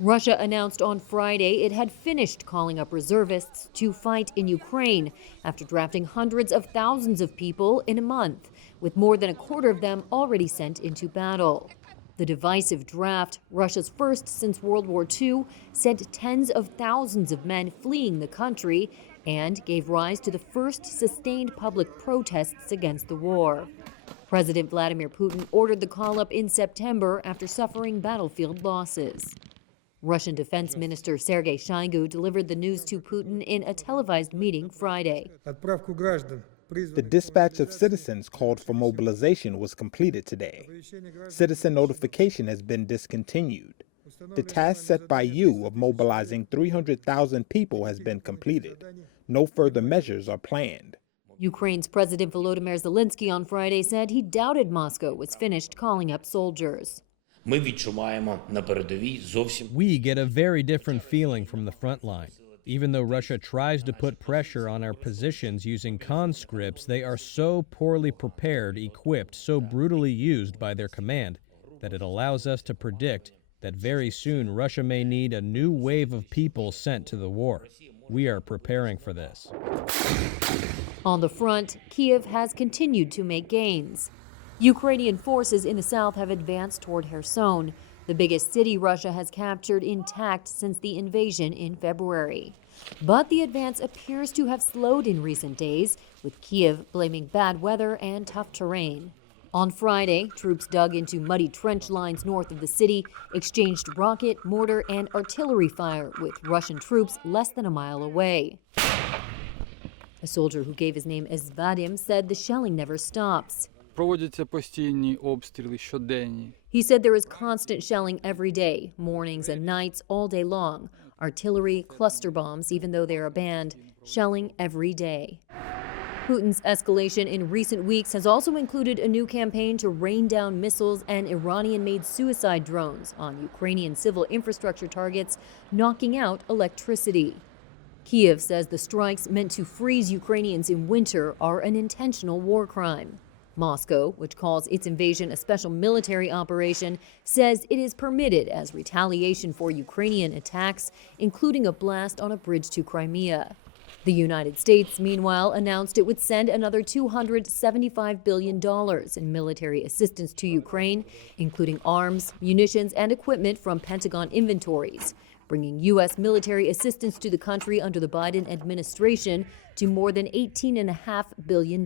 Russia announced on Friday it had finished calling up reservists to fight in Ukraine after drafting hundreds of thousands of people in a month, with more than a quarter of them already sent into battle. The divisive draft, Russia's first since World War II, sent tens of thousands of men fleeing the country and gave rise to the first sustained public protests against the war. President Vladimir Putin ordered the call-up in September after suffering battlefield losses. Russian Defense Minister Sergei Shoigu delivered the news to Putin in a televised meeting Friday. The dispatch of citizens called for mobilization was completed today. Citizen notification has been discontinued. The task set by you of mobilizing 300,000 people has been completed. No further measures are planned. Ukraine's President Volodymyr Zelensky on Friday said he doubted Moscow was finished calling up soldiers. We get a very different feeling from the front line. Even though Russia tries to put pressure on our positions using conscripts, they are so poorly prepared, equipped, so brutally used by their command that it allows us to predict that very soon Russia may need a new wave of people sent to the war. We are preparing for this. On the front, Kiev has continued to make gains. Ukrainian forces in the south have advanced toward Kherson, the biggest city Russia has captured intact since the invasion in February. But the advance appears to have slowed in recent days, with Kiev blaming bad weather and tough terrain. On Friday, troops dug into muddy trench lines north of the city, exchanged rocket, mortar, and artillery fire with Russian troops less than a mile away. A soldier who gave his name as Vadim said the shelling never stops. He said there is constant shelling every day, mornings and nights, all day long. Artillery, cluster bombs, even though they are banned, shelling every day. Putin's escalation in recent weeks has also included a new campaign to rain down missiles and Iranian-made suicide drones on Ukrainian civil infrastructure targets, knocking out electricity. Kiev says the strikes meant to freeze Ukrainians in winter are an intentional war crime. Moscow, which calls its invasion a special military operation, says it is permitted as retaliation for Ukrainian attacks, including a blast on a bridge to Crimea. The United States, meanwhile, announced it would send another $275 billion in military assistance to Ukraine, including arms, munitions, and equipment from Pentagon inventories, bringing U.S. military assistance to the country under the Biden administration to more than $18.5 billion.